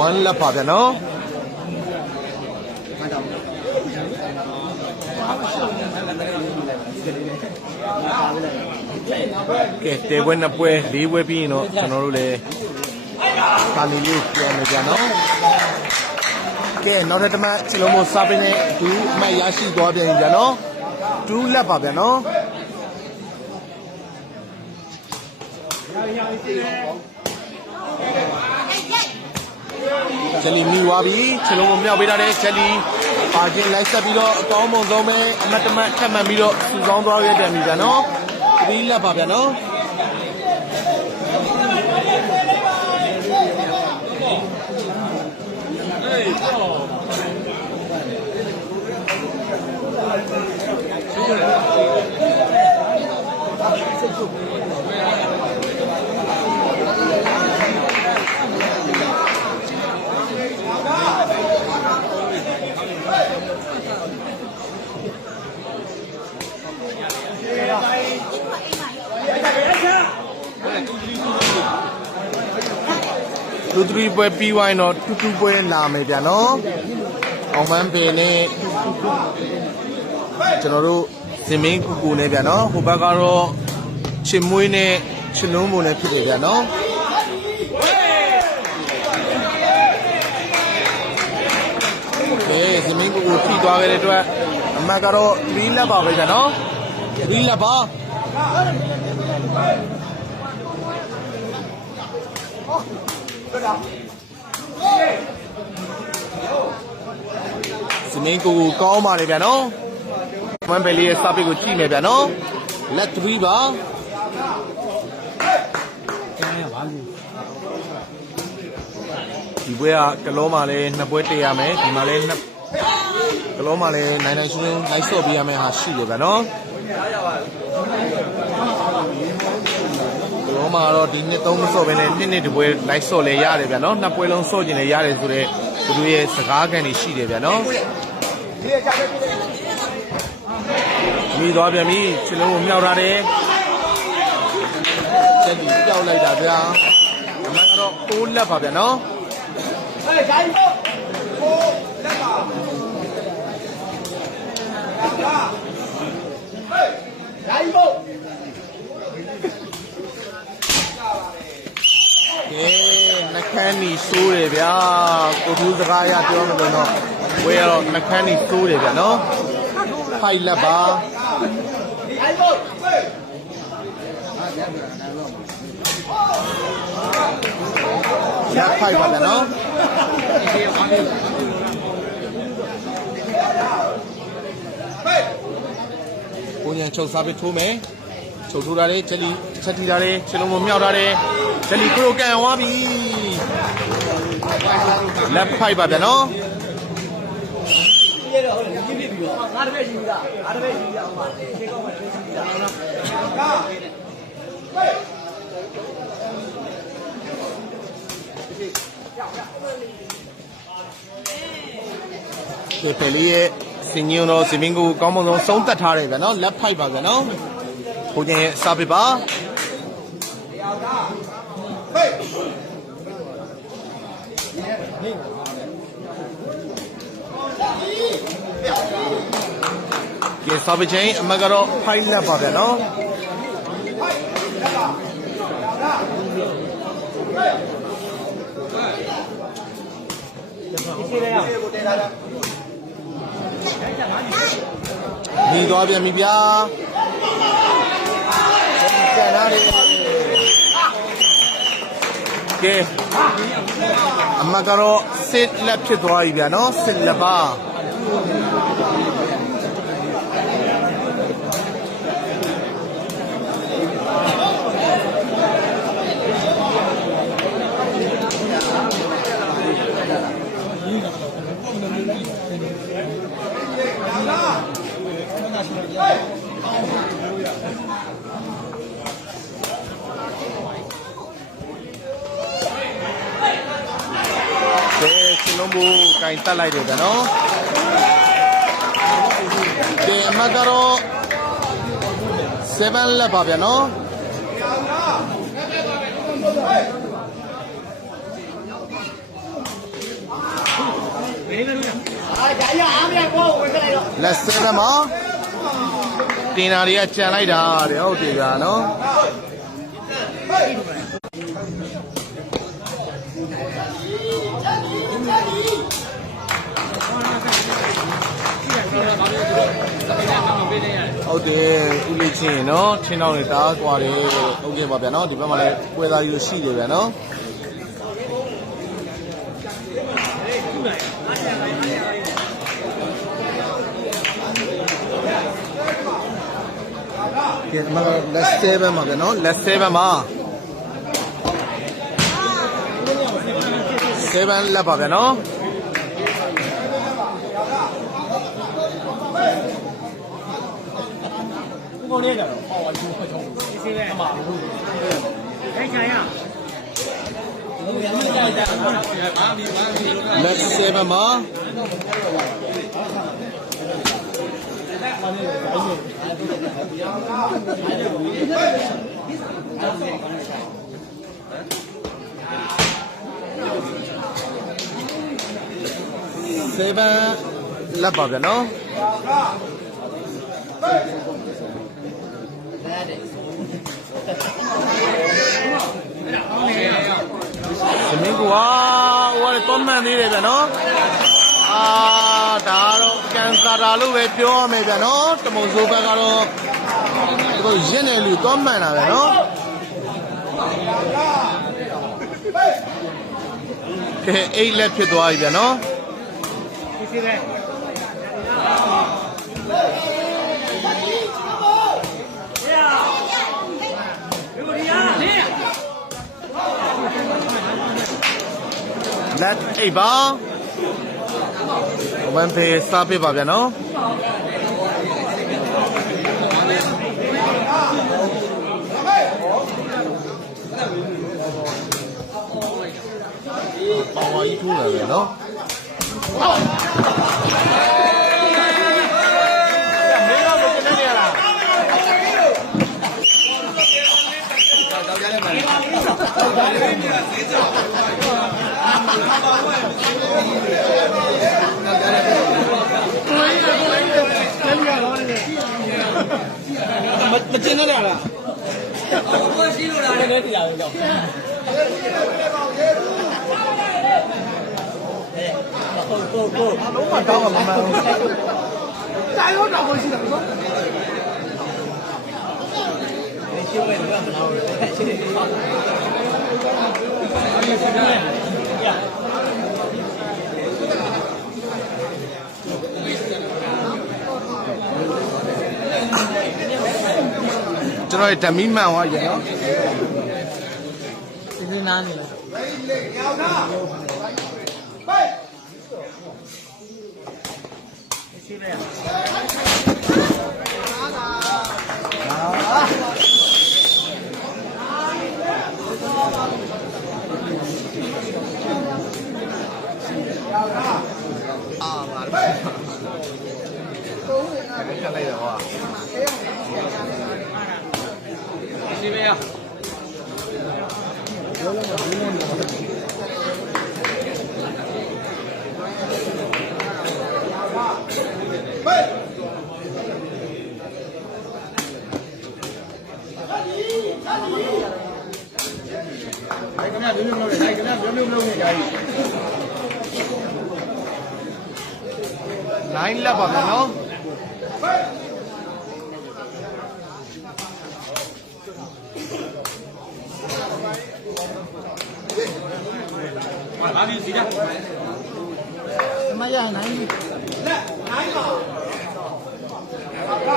1 လက်ပါဗျာနော်ကဲတေပွဲနှစ်ပွဲ၄ပွဲပြီးရင်တော့ကျွန်တော်တို့လည်းကာလီလေးပြောမယ်ဗျာနော်ကဲနောက်တစ်မှချလုံးမစားပင်းနဲ့ဒူးအမှတ်ရရှိသွားပြန်ဗျာနော်ဒူးလက်ပါဗျာနော်ချက်လီမိသွားပြီချလုံးမမြောက်ပေးထားတဲ့ချက်လီပါချင်းလိုက်ဆက်ပြီးတော့အကောင်းဆုံးပဲအမတ်တမတ်ထပ်မှန်ပြီးတော့စူဆောင်းသွားရတဲ့မိဗျာနော်ဒီလက်ပါဗျာနော်လူ3ပွဲပြီးဝိုင်းတော့2ပွဲလာမယ်ဗျာနော်အောင်မန်းပင်နဲ့ကျွန်တော်တို့ဇင်မင်းကူကူနဲ့ဗျာနော်ဟိုဘက်ကတော့ချင်မွေးနဲ့ချင်လုံးပုံနဲ့ဖြစ်တယ်ဗျာနော်ကဲဇင်မင်းကူကူထိသွားခဲ့တဲ့အတွက်အမတ်ကတော့3လက်ပါပဲဗျာနော်3လက်ပါစမင်းကိုကောင်းပါလေဗျာနော်မန်ဘယ်လေးရဲ့စာပေကိုကြည့်မယ်ဗျာနော်လက်3ပါဒီပွဲကကလောမှာလည်း2ပွဲတည်ရမယ်ဒီမှာလည်းကလောမှာလည်းနိုင်ရှင်းလိုက်ဆော့ပေးရမယ်ဟာရှိတယ်ဗျာနော်ကလောမှာတော့ဒီနှစ်3မဆော့ပဲနဲ့နှစ်ဒီပွဲလိုက်ဆော့လဲရတယ်ဗျာနော်2ပွဲလုံးဆော့ကျင်လဲရတယ်ဆိုတော့သူတို့ရဲ့စကားကန်တွေရှိတယ်ဗျာနော်မိသွားပြန်ပြီခြေလုံးကိုမြောက်ထားတယ်ချက်ကြီးကြောက်လိုက်တာဗျာအမှန်ကတော့6လက်ပါဗျာနော်ကဲနှခမ်းနီစိုးတယ်ဗျာကိုထူးစကားရပြောမလို့တော့ဝဲတော့နှခမ်းနီစိုးတယ်ဗျာနော်ဖိုက်လက်ပါရဖိုက်ပါဗျာနော်ကိုညာချုပ်စားပြီးထိုးမယ်ချုပ်ထိုးတာလေချက်တီတာလေခြေလုံးမမြောက်တာလေချက်လီခရိုကန်သွားပြီလက်ဖိုက်ပါဗျာနော်ငါတပည့်ရှိပြီလားငါတပည့်ရှိပြီလားအောင်ပါရှင်းကောင်းပါရှင်းပြီလားဒီဖယ်လေးရဲ့စင်ညွန်းတော့စင်မင်းကိုကောင်းမွန်ဆုံးဆုံးသက်ထားတယ်ဗျာနော်လက်ဖိုက်ပါဗျာနော်ကိုကျင်ရဲ့စာပေပါကဲစာပေချင်းအမကတော့ဖိုက်လက်ပါဗျာနော်ညီသွားပြန်ပြီဗျာကျန်လာတယ်ကဲအမကတော့စစ်လက်ဖြစ်သွားပြီဗျာနော်စစ်လက်ပါကဲ လုံးဘူးကင်တက်လိုက်တယ်ဗျာနော်ဒီအမှတ်ကတော့7လက်ပါဗျာနော်လက်7မှာတင်တာတွေကကြံလိုက်တာတဲ့ဟုတ်တယ်ဗျာနော်ဟုတ်တယ်ဦးလေးချင်းနော်ထင်းတော့နေတားသွားတယ်ဟုတ်ကဲ့ပါဗျာနော်ဒီဘက်မှာလည်းပွဲသားကြီးရှိတယ်ဗျာနော်ကဲမလက်7မှာဗျာနော်လက်7မှာ7လက်ပါဗျာနော်我那个，好啊，就快冲，现在干嘛？开枪呀！လက်7မှာ7လက်ပါဗျာနော်သမင်းကွာဟိုကတော့မှန်သေးတယ်ဗျာနော်ဒါတော့ကန်ဆာတာလို့ပဲပြောရမယ်ဗျာနော်တမုံစိုးဘက်ကတော့သူရင့်နေလူတော့မှန်တာဗျာနော်ကဲ8လက်ဖြစ်သွားပြီဗျာနော်လက်8ပါဘယ်ဖေးစားပြပါဗျာနော်ပါဝါကြီးထိုးတယ်ဗျာနော်မကျင်းတော့လားကိုရှိလို့လားလည်းတရားလို့တော့ကိုအလုံးမတောင်းမှမမှန်ဘူးတိုင်းတော့တော့ရှိတယ်နော်ရှိဝဲတော့မနာဘူးရှိတယ်ကျွန်တော်ဓမီမှန်သွားရနော်ဒီနားနေလားရှိတယ်ခက်လိုက်တော့ဟာရှိပဲရ9လက်ပါမယ်နော်ဘာလို့စီးတာမရနိုင်ဘူးလက်နိုင်ပါဒ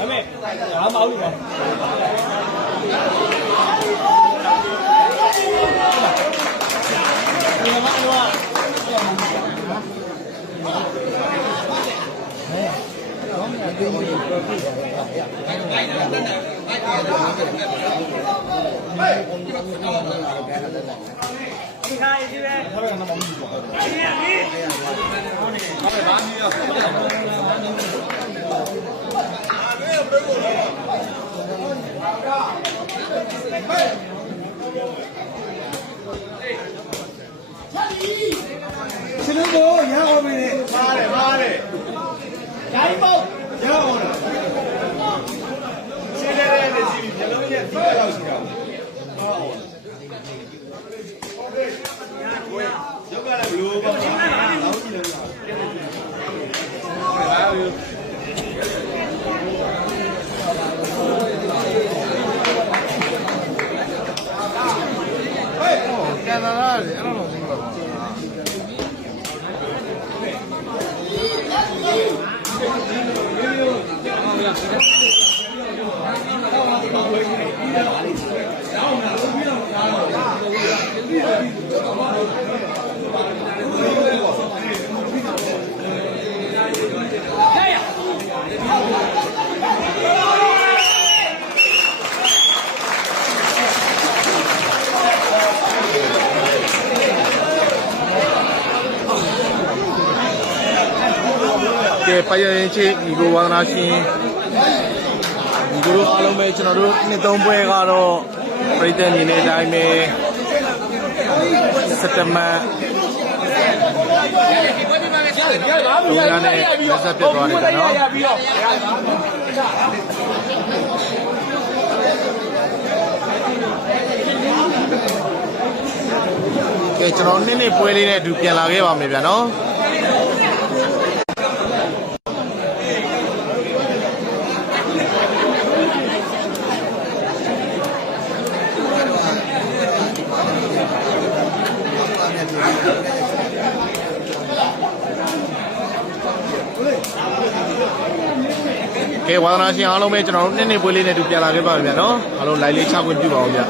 ါမဲ့အားမအောင်ဘူး ရှင်တို့ကိုရအောင်ပြီလေပါတယ်ပါတယ်ဓာတ်ပေါက်ရအောင်လားရှင်းတဲ့နဲ့စီပြီးမျိုးလုံးရဲ့ဒီလောက်ရှိတာဟုတ်ရောက်ကလည်းဘလို့ပေါ့နောက်ကြည့်လို့ကန်နာလာအဲ့လိုမျိုးပါ ကဲပိုင်ရင်ချေဒီကိုဝါသနာရှင်ဒီကိုအားလုံးပဲကျွန်တော်တို့နှစ်သုံးပွဲကတော့ပြည်သက်နေတဲ့အတိုင်းပဲစက်တမန်လူများနဲ့ဆက်ပြတ်သွားနေတာနော်ကဲကျွန်တော်နေ့ပွဲလေးနဲ့အတူပြန်လာခဲ့ပါမယ်ဗျာနော် ကဲဝါသနာရှင်အားလုံးပဲကျွန်တော်တို့နေ့နေ့ပွဲလေးနဲ့တူပြန်လာခဲ့ပါပြီဗျာနော်အားလုံး live လေးချခွင့်ပြုပါအောင်ဗျာ